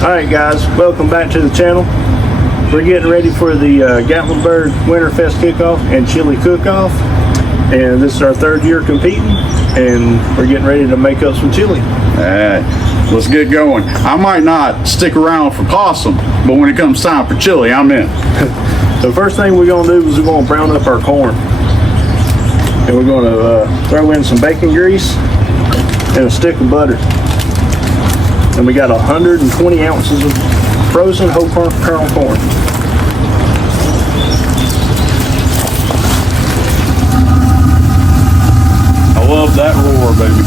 Alright guys, welcome back to the channel. We're getting ready for the Gatlinburg Winterfest kickoff and chili cook-off. And this is our third year competing, and we're getting ready to make up some chili. Alright, let's get going. I might not stick around for possum, but when it comes time for chili, I'm in. The first thing we're going to do is we're going to brown up our corn. And we're going to throw in some bacon grease and a stick of butter. And we got 120 ounces of frozen whole kernel corn. I love that roar, baby.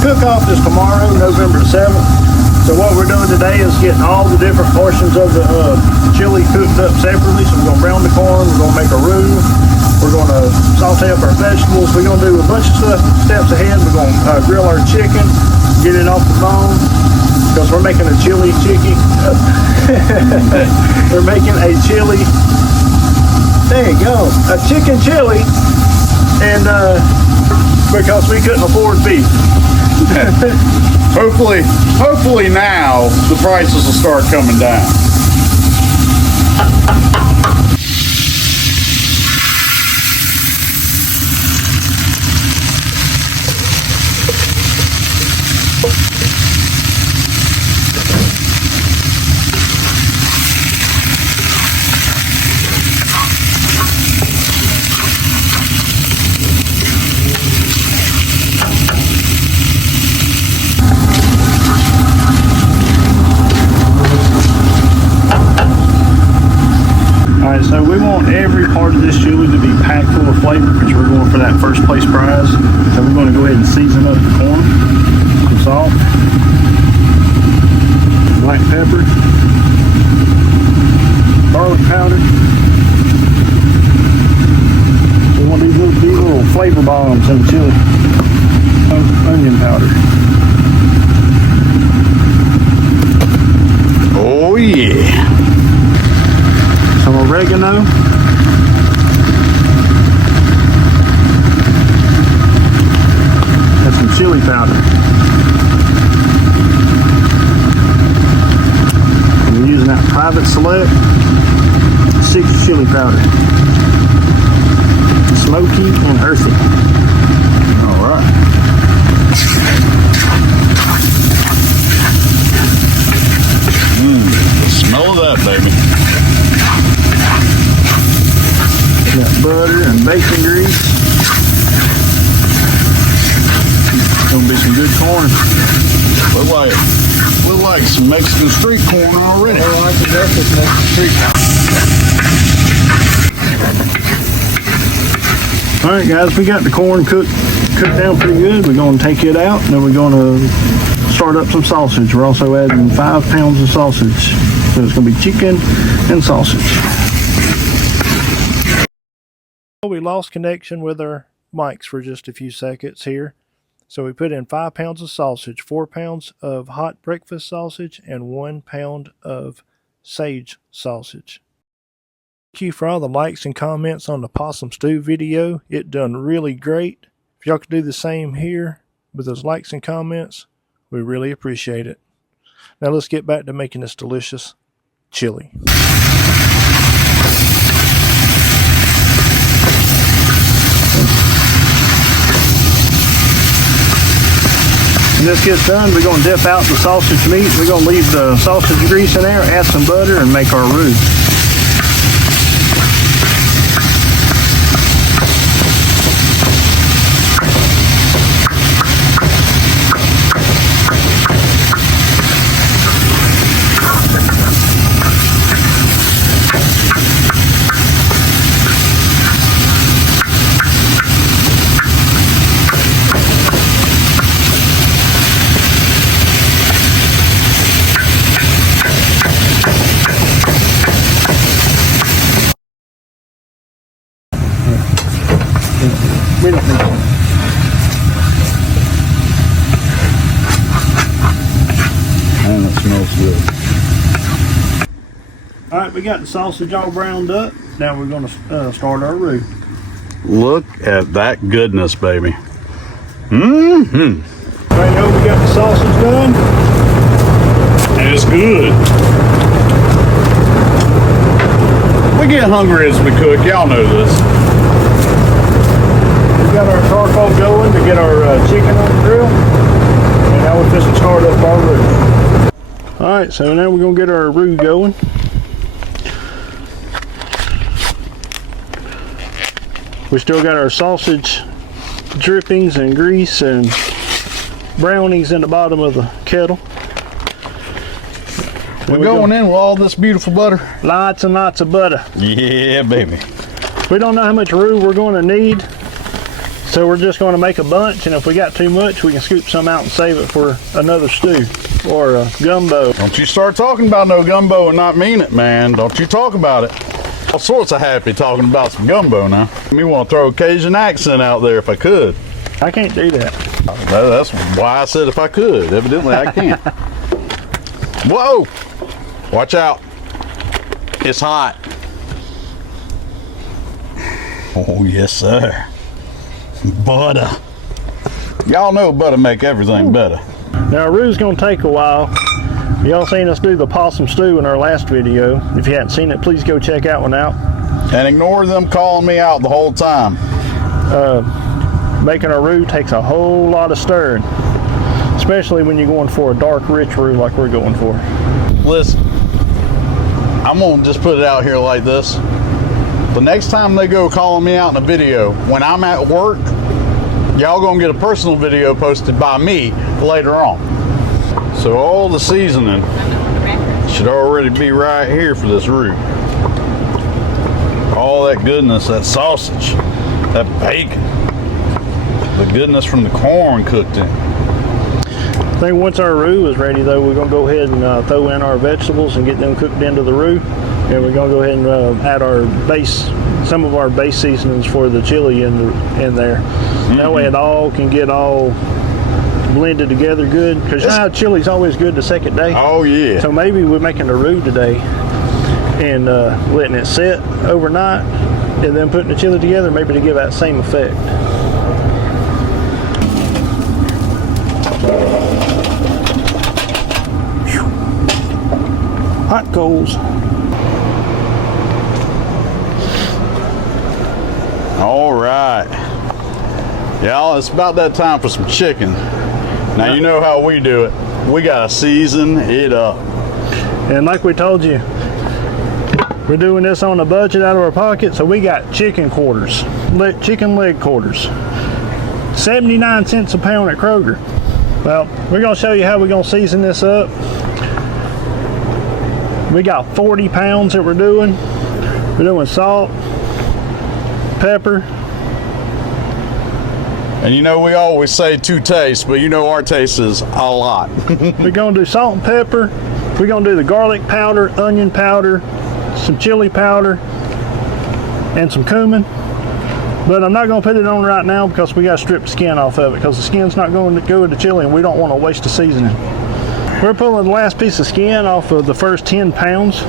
Cook-off is tomorrow, November 7th. So what we're doing today is getting all the different portions of the chili cooked up separately. So we're going to brown the corn, we're going to make a roux, we're going to saute up our vegetables, we're going to do a bunch of steps ahead. We're going to grill our chicken, get it off the bone, because we're making a chili chicken. We're making a chili, there you go, a chicken chili, and because we couldn't afford beef. Hopefully now the prices will start coming down. Alright, so we want every part of this chili to be packed full of flavor because we're going for that first place prize. So we're going to go ahead and season up the corn, some salt, black pepper, garlic powder. We want these little flavor bombs in the chili. Onion powder. Oh yeah. Some oregano, and some chili powder. And we're using that Private Select 6 chili powder. Smoky and earthy. All right. The smell of that, baby. Got butter and bacon grease. Gonna be some good corn. Look like some Mexican street corn already. Oh, I can definitely Mexican street corn. All right, guys, we got the corn cooked down pretty good. We're gonna take it out, and then we're gonna start up some sausage. We're also adding 5 pounds of sausage. So it's gonna be chicken and sausage. We lost connection with our mics for just a few seconds here. So we put in 5 pounds of sausage, 4 pounds of hot breakfast sausage, and 1 pound of sage sausage. Thank you for all the likes and comments on the possum stew video. It done really great. If y'all could do the same here with those likes and comments, we really appreciate it. Now let's get back to making this delicious chili. When this gets done, we're going to dip out the sausage meat. We're going to leave the sausage grease in there, add some butter, and make our roux. All right, we got the sausage all browned up. Now we're going to start our roux. Look at that goodness, baby. Mm-hmm. Right now we got the sausage done. And it's good. We get hungry as we cook. Y'all know this. We got our charcoal going to get our chicken on the grill. And now we're just to start up our roux. All right, so now we're going to get our roux going. We still got our sausage drippings and grease and brownings in the bottom of the kettle. We're going in with all this beautiful butter. Lots and lots of butter. Yeah, baby. We don't know how much roux we're going to need, so we're just going to make a bunch, and if we got too much, we can scoop some out and save it for another stew or a gumbo. Don't you start talking about no gumbo and not mean it, man. Don't you talk about it. All sorts of happy talking about some gumbo now. Me want to throw a Cajun accent out there if I could. I can't do that. That's why I said if I could. Evidently I can't. Whoa! Watch out. It's hot. Oh, yes, sir. Butter. Y'all know butter make everything better. Now, roux's gonna take a while. Y'all seen us do the possum stew in our last video. If you hadn't seen it, please go check that one out. And ignore them calling me out the whole time. Making a roux takes a whole lot of stirring, especially when you're going for a dark, rich roux like we're going for. Listen, I'm gonna just put it out here like this. The next time they go calling me out in a video, when I'm at work, y'all gonna get a personal video posted by me later on. So all the seasoning should already be right here for this roux. All that goodness, that sausage, that bacon, the goodness from the corn cooked in. I think once our roux is ready, though, we're going to go ahead and throw in our vegetables and get them cooked into the roux. And we're going to go ahead and add our some of our base seasonings for the chili in there. Mm-hmm. That way it all can get all blended together good. Because you know how chili's always good the second day? Oh, yeah. So maybe we're making the roux today and letting it sit overnight and then putting the chili together, maybe to give that same effect. Hot coals. All right. Y'all, it's about that time for some chicken. Now, you know how we do it. We got to season it up. And like we told you, we're doing this on a budget out of our pocket, so we got chicken quarters, chicken leg quarters. 79 cents a pound at Kroger. Well, we're going to show you how we're going to season this up. We got 40 pounds that we're doing. We're doing salt, pepper. And you know, we always say 2 tastes, but you know our taste is a lot. We're going to do salt and pepper. We're going to do the garlic powder, onion powder, some chili powder, and some cumin. But I'm not going to put it on right now because we got to strip the skin off of it, because the skin's not going to go with the chili and we don't want to waste the seasoning. We're pulling the last piece of skin off of the first 10 pounds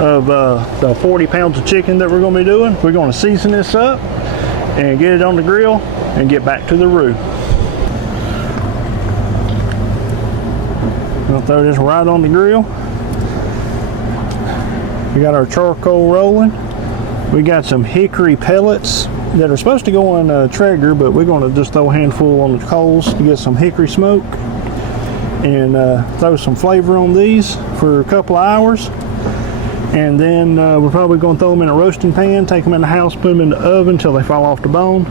of the 40 pounds of chicken that we're going to be doing. We're going to season this up and get it on the grill and get back to the roux. We'll throw this right on the grill. We got our charcoal rolling. We got some hickory pellets that are supposed to go on Traeger, but we're going to just throw a handful on the coals to get some hickory smoke and throw some flavor on these for a couple of hours. And then we're probably going to throw them in a roasting pan, take them in the house, put them in the oven until they fall off the bone,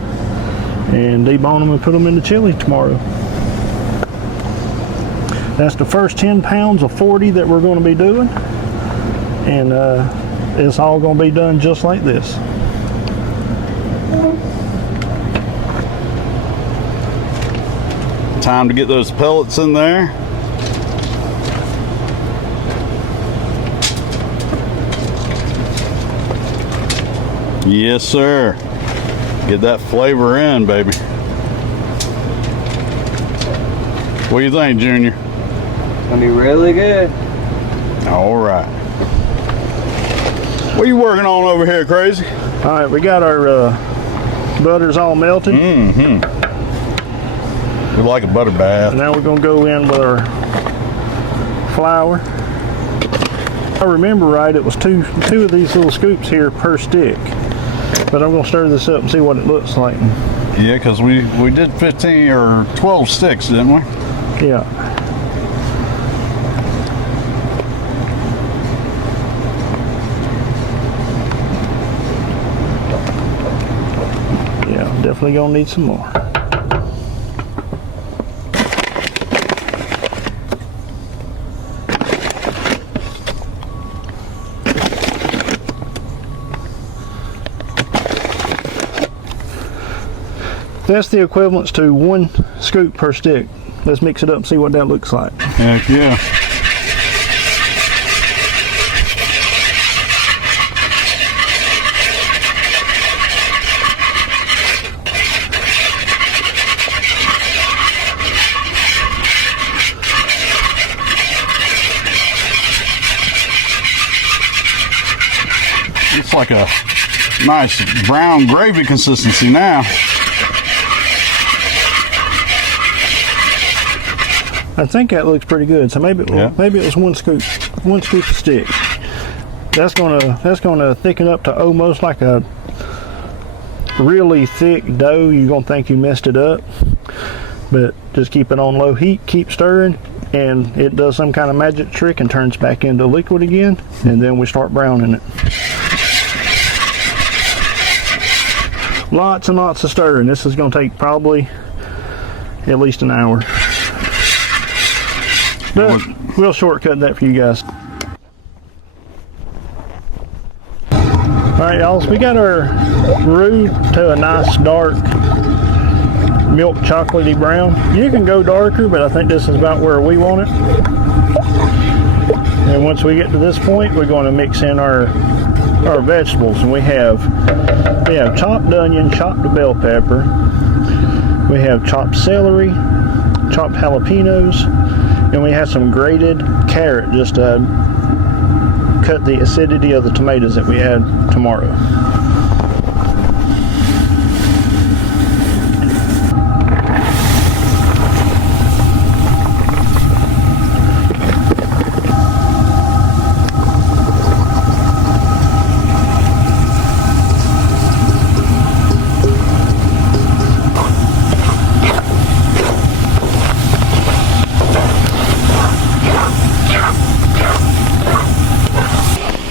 and debone them and put them in the chili tomorrow. That's the first 10 pounds of 40 that we're going to be doing, and it's all going to be done just like this. Time to get those pellets in there. Yes, sir. Get that flavor in, baby. What do you think, Junior? It's gonna be really good. All right. What are you working on over here, Crazy? All right, we got our butters all melted. We like a butter bath. And now we're gonna go in with our flour. If I remember right, it was two of these little scoops here per stick. But I'm gonna stir this up and see what it looks like. Yeah, because we did 15 or 12 sticks, didn't we? Yeah. Yeah, definitely gonna need some more. That's the equivalence to 1 scoop per stick. Let's mix it up and see what that looks like. Heck yeah. It's like a nice brown gravy consistency now. I think that looks pretty good. So maybe maybe it was 1 scoop a stick. That's gonna thicken up to almost like a really thick dough. You're gonna think you messed it up, but just keep it on low heat, keep stirring, and it does some kind of magic trick and turns back into liquid again, and then we start browning it. Lots and lots of stirring. This is gonna take probably at least an hour. But we'll shortcut that for you guys. Alright y'all, so we got our roux to a nice dark milk chocolatey brown. You can go darker, but I think this is about where we want it. And once we get to this point, we're going to mix in our vegetables. And we have chopped onion, chopped bell pepper. We have chopped celery, chopped jalapenos. And we have some grated carrot just to cut the acidity of the tomatoes that we add tomorrow.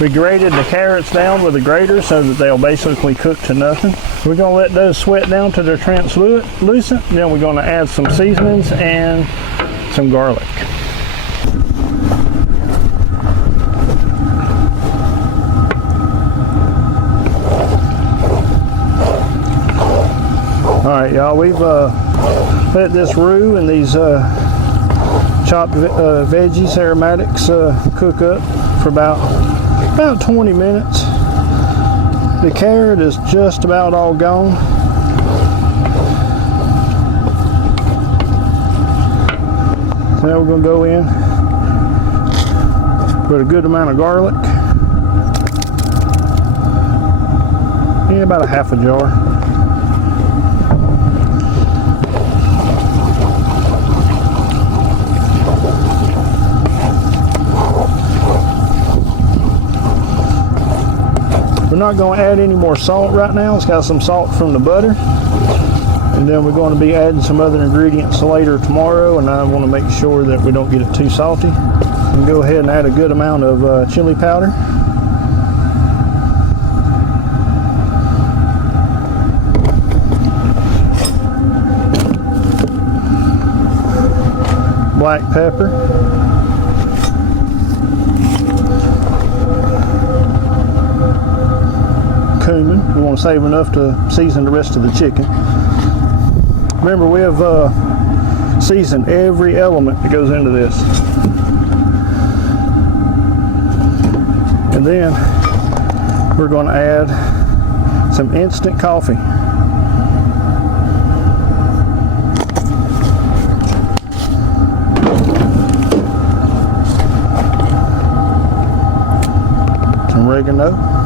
We grated the carrots down with a grater so that they'll basically cook to nothing. We're going to let those sweat down till they're translucent. Then we're going to add some seasonings and some garlic. Alright y'all, we've let this roux and these chopped veggies, aromatics cook up for about 20 minutes. The carrot is just about all gone. So now we're going to go in with a good amount of garlic. Yeah, about a half a jar. We're not going to add any more salt right now. It's got some salt from the butter. And then we're going to be adding some other ingredients later tomorrow, and I want to make sure that we don't get it too salty. And go ahead and add a good amount of chili powder. Black pepper. Cumin. We want to save enough to season the rest of the chicken. Remember, we have seasoned every element that goes into this. And then we're going to add some instant coffee. Some oregano.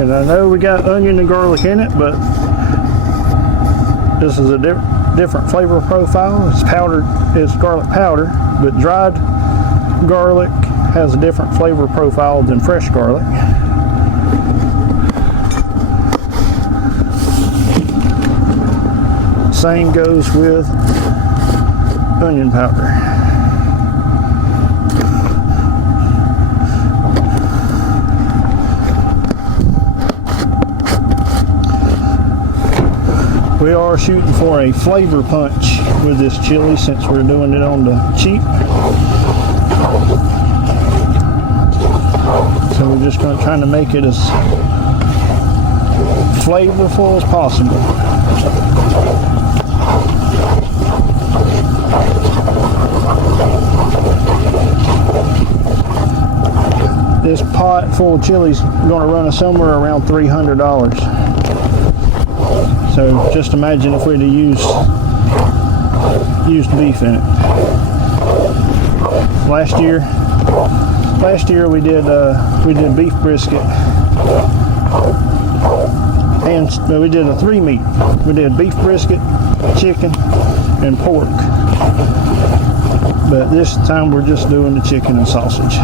And I know we got onion and garlic in it, but this is a different flavor profile. It's powdered, it's garlic powder, but dried garlic has a different flavor profile than fresh garlic. Same goes with onion powder. We are shooting for a flavor punch with this chili since we're doing it on the cheap. So we're just going to try to make it as flavorful as possible. This pot full of chili is going to run us somewhere around $300. So just imagine if we'd have used beef in it. Last year we did beef brisket, and we did a 3-meat. We did beef brisket, chicken, and pork. But this time we're just doing the chicken and sausage.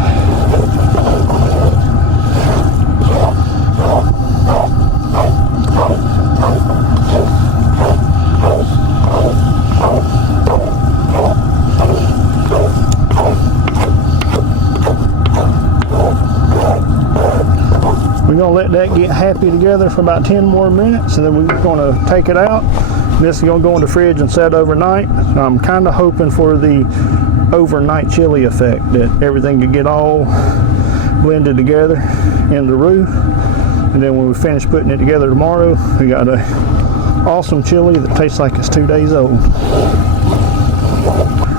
We're going to let that get happy together for about 10 more minutes, and then we're going to take it out. This is going to go in the fridge and set overnight. So I'm kind of hoping for the overnight chili effect, that everything could get all blended together in the roux. And then when we finish putting it together tomorrow, we got a awesome chili that tastes like it's 2 days old.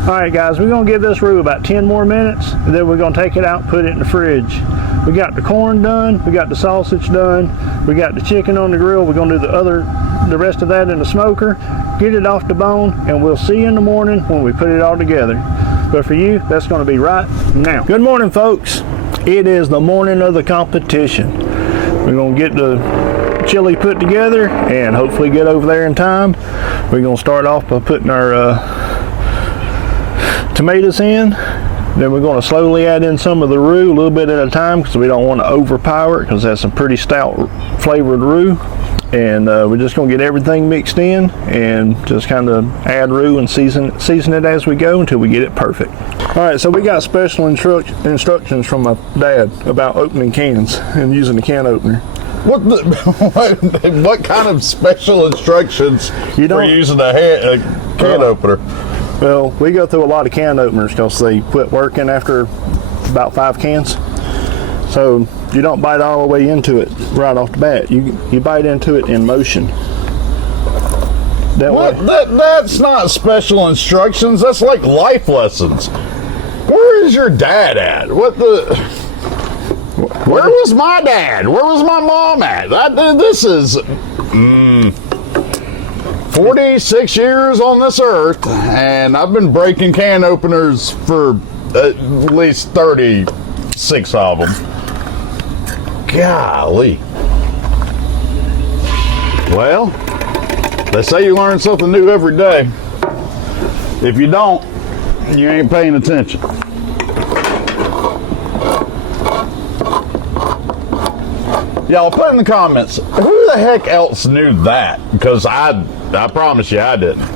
Alright guys, we're going to give this roux about 10 more minutes, and then we're going to take it out and put it in the fridge. We got the corn done, we got the sausage done, we got the chicken on the grill. We're going to do the rest of that in the smoker, get it off the bone, and we'll see you in the morning when we put it all together. But for you, that's going to be right now. Good morning, folks. It is the morning of the competition. We're going to get the chili put together and hopefully get over there in time. We're going to start off by putting our tomatoes in. Then we're going to slowly add in some of the roux, a little bit at a time, because we don't want to overpower it, because that's some pretty stout flavored roux. And we're just going to get everything mixed in and just kind of add roux and season it as we go until we get it perfect. All right, so we got special instructions from my dad about opening cans and using the can opener. What kind of special instructions for using a can opener? Well, we go through a lot of can openers because they quit working after about 5 cans. So you don't bite all the way into it right off the bat. You bite into it in motion. That's not special instructions. That's like life lessons. Where is your dad at? Where was my dad? Where was my mom at? This is 46 years on this earth, and I've been breaking can openers for at least 36 of them. Golly. Well, they say you learn something new every day. If you don't, you ain't paying attention. Y'all put in the comments, who the heck else knew that? Because I promise you I didn't.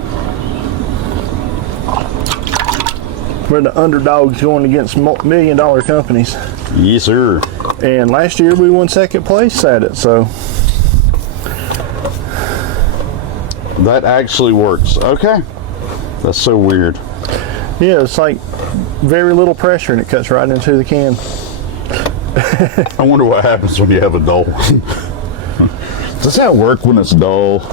We're the underdogs going against million-dollar companies. Yes, sir. And last year we won 2nd place at it, so. That actually works. Okay. That's so weird. Yeah, it's like very little pressure and it cuts right into the can. I wonder what happens when you have a dull. Does that work when it's dull?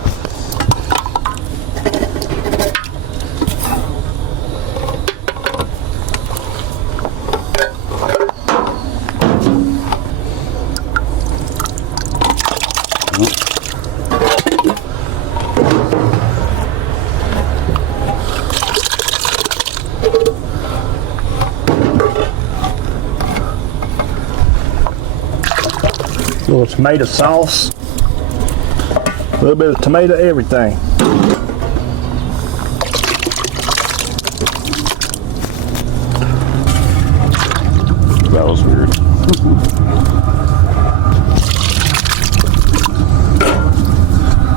little tomato sauce, a little bit of tomato everything. That was weird.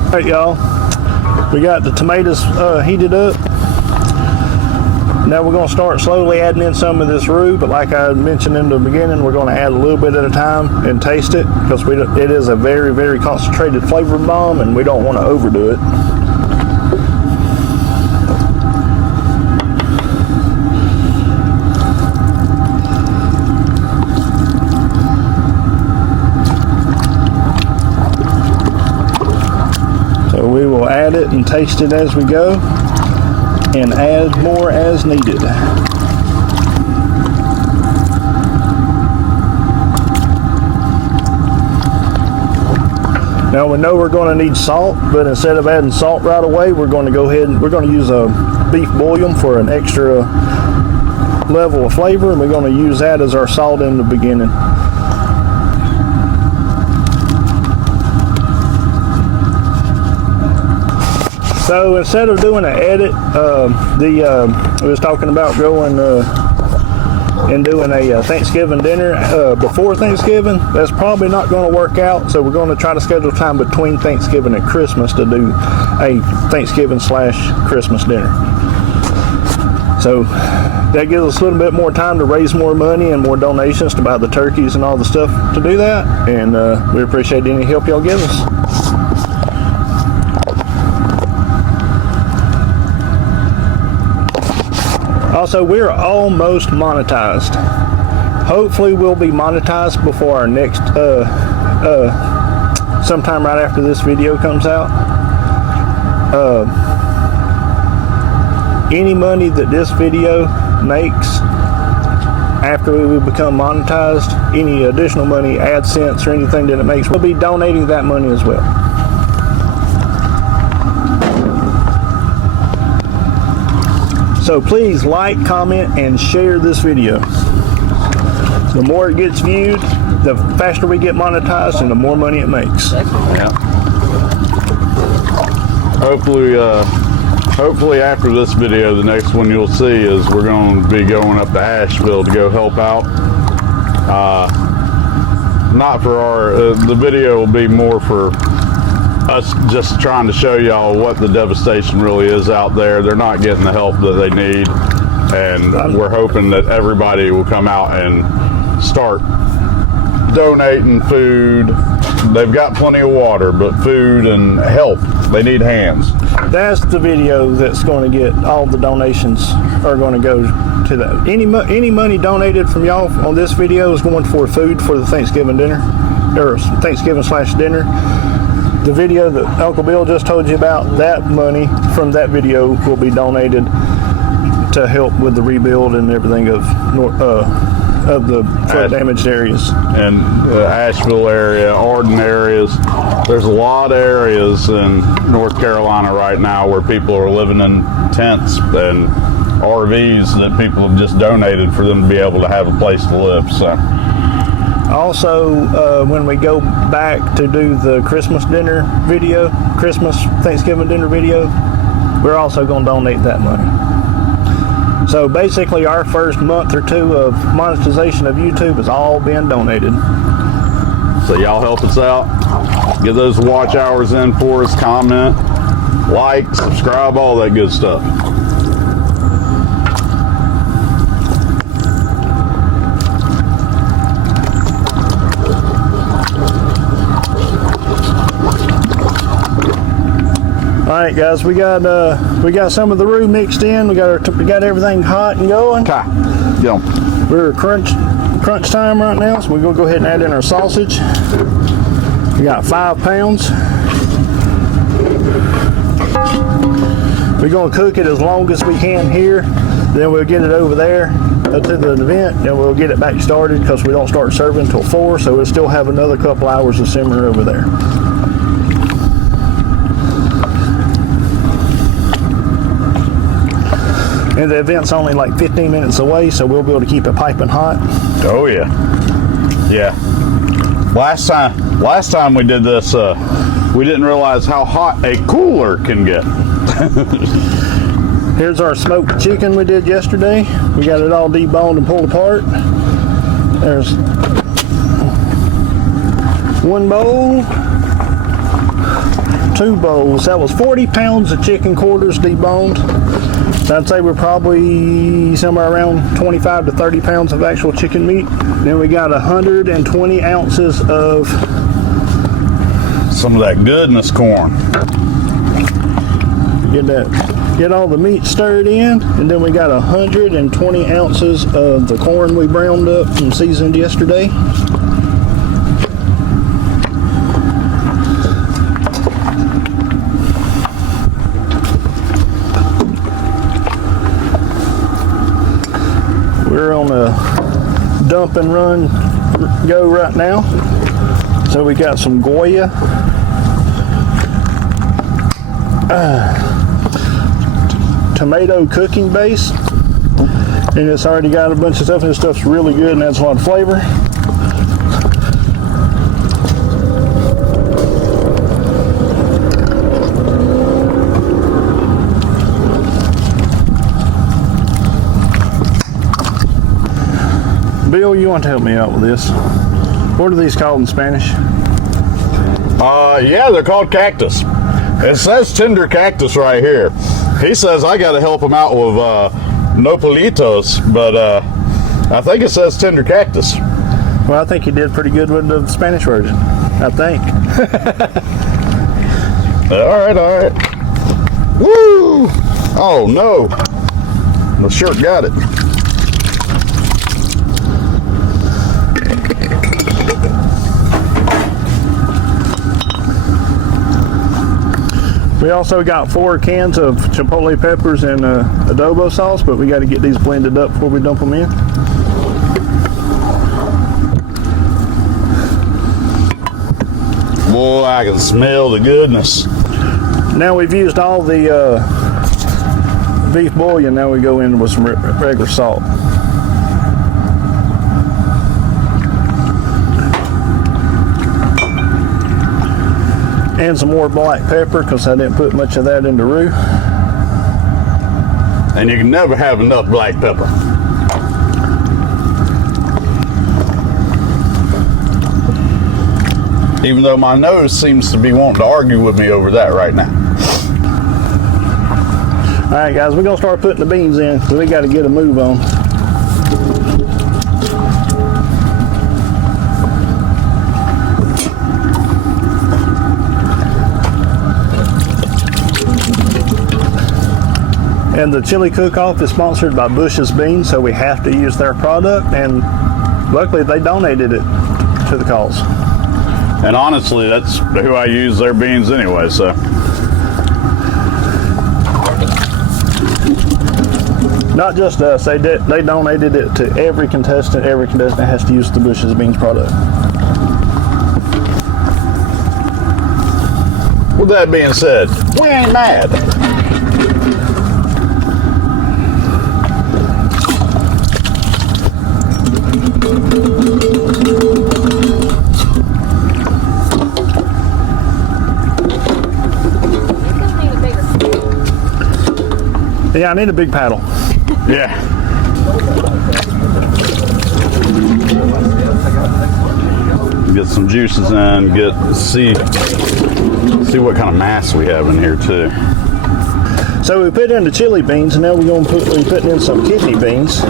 All right, y'all. We got the tomatoes heated up. Now we're going to start slowly adding in some of this roux, but like I mentioned in the beginning, we're going to add a little bit at a time and taste it, because it is a very, very concentrated flavor bomb, and we don't want to overdo it. So we will add it and taste it as we go, and add more as needed. Now we know we're going to need salt, but instead of adding salt right away, we're going to go ahead and we're going to use a beef bouillon for an extra level of flavor, and we're going to use that as our salt in the beginning. So instead of doing an edit, we was talking about going and doing a Thanksgiving dinner before Thanksgiving. That's probably not going to work out, so we're going to try to schedule time between Thanksgiving and Christmas to do a Thanksgiving/Christmas dinner. So that gives us a little bit more time to raise more money and more donations to buy the turkeys and all the stuff to do that, and we appreciate any help y'all give us. Also, we're almost monetized. Hopefully we'll be monetized before our next, sometime right after this video comes out. Any money that this video makes after we become monetized, any additional money, AdSense or anything that it makes, we'll be donating that money as well. So please like, comment, and share this video. The more it gets viewed, the faster we get monetized and the more money it makes. Yeah. Hopefully after this video, the next one you'll see is we're going to be going up to Asheville to go help out. Not for our, the video will be more for us just trying to show y'all what the devastation really is out there. They're not getting the help that they need, and we're hoping that everybody will come out and start donating food. They've got plenty of water, but food and help, they need hands. That's the video that's going to get all the donations are going to go to that. Any money donated from y'all on this video is going for food for the Thanksgiving dinner, or Thanksgiving/dinner. The video that Uncle Bill just told you about, that money from that video will be donated to help with the rebuild and everything of the flood damaged areas. And Asheville area, Arden areas. There's a lot of areas in North Carolina right now where people are living in tents and RVs that people have just donated for them to be able to have a place to live. So. Also, when we go back to do the Christmas dinner video, Thanksgiving dinner video, we're also going to donate that money. So basically our first month or two of monetization of YouTube has all been donated. So y'all help us out. Get those watch hours in for us, comment, like, subscribe, all that good stuff. All right, guys, we got some of the roux mixed in. We got everything hot and going. Okay, go. We're crunch time right now, so we're gonna go ahead and add in our sausage. We got 5 pounds. We're gonna cook it as long as we can here. Then we'll get it over there to the event, and we'll get it back started because we don't start serving until 4, so we'll still have another couple hours of simmer over there. And the event's only like 15 minutes away, so we'll be able to keep it piping hot. Oh yeah. Yeah. Last time we did this, we didn't realize how hot a cooler can get. Here's our smoked chicken we did yesterday. We got it all deboned and pulled apart. There's one bowl, two bowls. That was 40 pounds of chicken quarters deboned. So I'd say we're probably somewhere around 25 to 30 pounds of actual chicken meat. Then we got 120 ounces of some of that goodness corn. Get all the meat stirred in, and then we got 120 ounces of the corn we browned up and seasoned yesterday. We're on a dump and run go right now. So we got some Goya, tomato cooking base, and it's already got a bunch of stuff, and this stuff's really good and adds a lot of flavor. Bill, you want to help me out with this? What are these called in Spanish? Yeah, they're called cactus. It says tender cactus right here. He says I got to help him out with nopalitos, but I think it says tender cactus. Well, I think you did pretty good with the Spanish version, I think. All right. Woo! Oh, no. The shirt got it. We also got 4 cans of chipotle peppers and adobo sauce, but we got to get these blended up before we dump them in. Boy, I can smell the goodness. Now we've used all the beef bouillon. Now we go in with some regular salt. And some more black pepper, because I didn't put much of that in the roux. And you can never have enough black pepper. Even though my nose seems to be wanting to argue with me over that right now. All right, guys, we're going to start putting the beans in, so we got to get a move on. And the chili cook-off is sponsored by Bush's Beans, so we have to use their product, and luckily they donated it to the cause. And honestly, that's who I use their beans anyway, so. Not just us, they donated it to every contestant. Every contestant has to use the Bush's Beans product. With that being said, we ain't mad. Yeah, I need a big paddle. Yeah. Get some juices in, see what kind of mass we have in here too. So we put in the chili beans, and now we're putting in some kidney beans.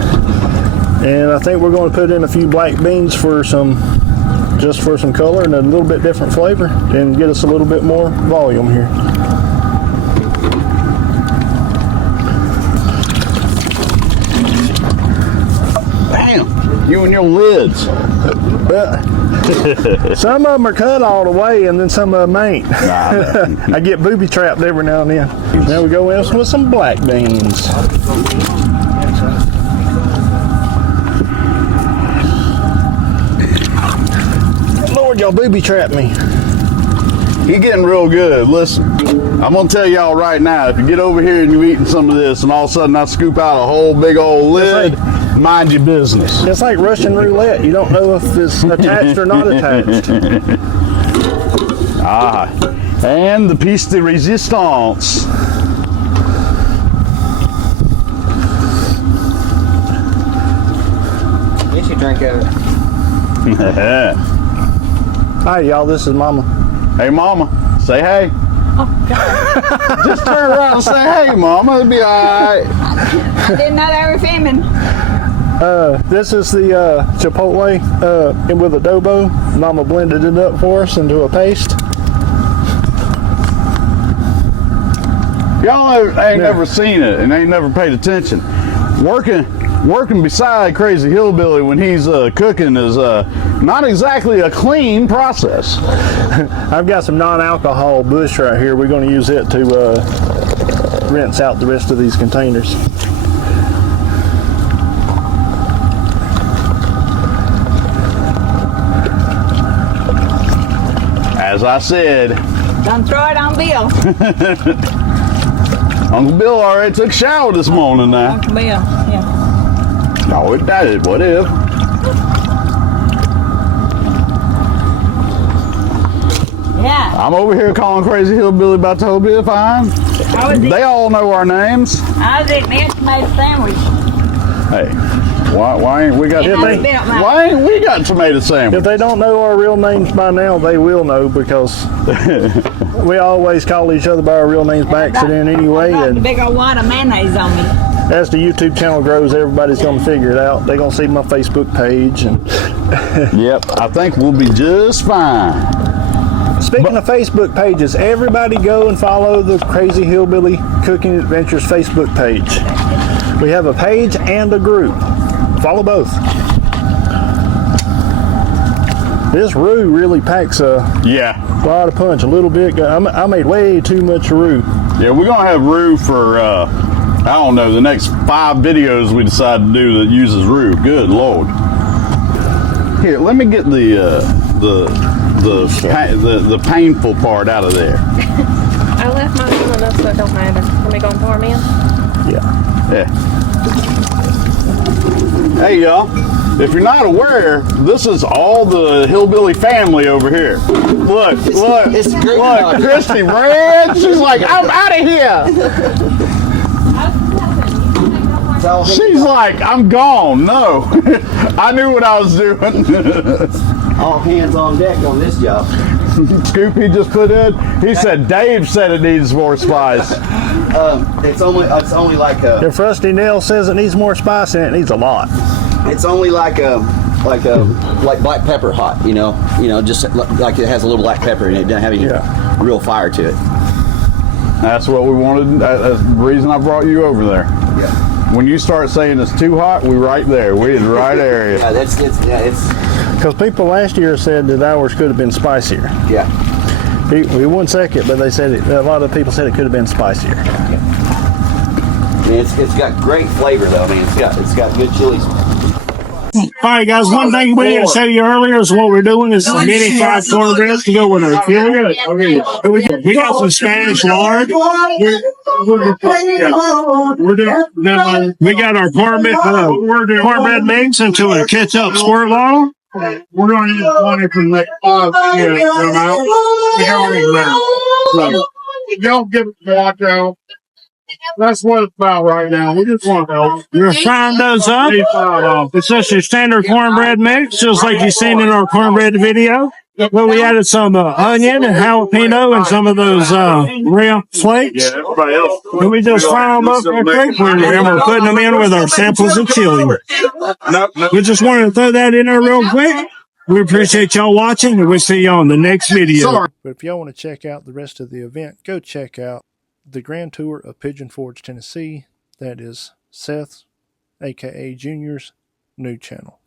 And I think we're going to put in a few black beans for just for some color and a little bit different flavor, and get us a little bit more volume here. You and your lids. Some of them are cut all the way, and then some of them ain't. Nah, I get booby trapped every now and then. Now we go in with some black beans. Lord, y'all booby trapped me. You're getting real good. Listen, I'm gonna tell y'all right now, if you get over here and you're eating some of this, and all of a sudden I scoop out a whole big old lid, mind your business. It's like Russian roulette. You don't know if it's attached or not attached. And the piece de resistance. You should drink out of it. Hi, y'all. This is Mama. Hey, Mama. Say hey. Oh, God. Just turn around and say hey, Mama. It'll be all right. I didn't know they were filming. This is the Chipotle with adobo. Mama blended it up for us into a paste. Y'all ain't never seen it and ain't never paid attention. Working beside Crazy Hillbilly when he's cooking is not exactly a clean process. I've got some non-alcohol bush right here. We're going to use it to rinse out the rest of these containers. As I said, Don't throw it on Bill. Uncle Bill already took a shower this morning now. Uncle Bill, yeah. No, it did. What if? Yeah. I'm over here calling Crazy Hillbilly about the whole bit fine. They all know our names. I was eating this tomato sandwich. Hey, why ain't we got tomato If sandwich? they don't know our real names by now, they will know because we always call each other by our real names by accident anyway. I got the And big old wad of mayonnaise on me. as the YouTube channel grows, everybody's going to figure it out. They're going to see my Facebook page. And Yep, I think we'll be just fine. speaking of Facebook pages, everybody go and follow the Crazy Hillbilly Cooking Adventures Facebook page. We have a page and a group. Follow both. This roux really packs a Yeah. lot of punch. A little bit. I made way too much roux. Yeah, we're going to have roux for, I don't know, the next 5 videos we decide to do that uses roux. Good Lord. Here, let me get the painful part out of there. I left mine on enough so it don't matter. Let me go and pour them in. Yeah. Yeah. Hey, y'all. If you're not aware, this is all the Hillbilly family over here. Look, it's great look, Christy ran. She's like, I'm out of here. She's like, I'm gone. No, I knew what I was doing. All hands on deck on this job. Scoop he just put in. He said Dave said it needs more spice. It's only like a. If Rusty Nail says it needs more spice, then it needs a lot. It's only like black pepper hot. You know, just like it has a little black pepper in it. It doesn't have any real fire to it. That's what we wanted. That's the reason I brought you over there. Yeah. When you start saying it's too hot, we right there. We in the right area. Yeah, it's Because people last year said that ours could have been spicier. yeah. We won second, but they said a lot of people said it could have been spicier. I mean, it's got great flavor though. I mean, it's got good chilies. All right, guys. One thing we didn't say to you earlier is what we're doing is some mini fried cornbread to go with our chili. We got some Spanish lard. We got our cornbread mix into a ketchup squirt bottle. We're going to use 20 from the come out. So, don't give it to watch out. That's what it's about right now. We just want to help. You're frying those up. It's just your standard cornbread mix, just like you've seen in our cornbread video. Well, we added some onion and jalapeno and some of those real flakes. And we just fry them up real quick. And we're putting them in with our samples of chili. We just wanted to throw that in there real quick. We appreciate y'all watching, and we'll see you on the next video. But if y'all want to check out the rest of the event, go check out the Grand Tour of Pigeon Forge, Tennessee. That is Seth, aka Junior's, new channel.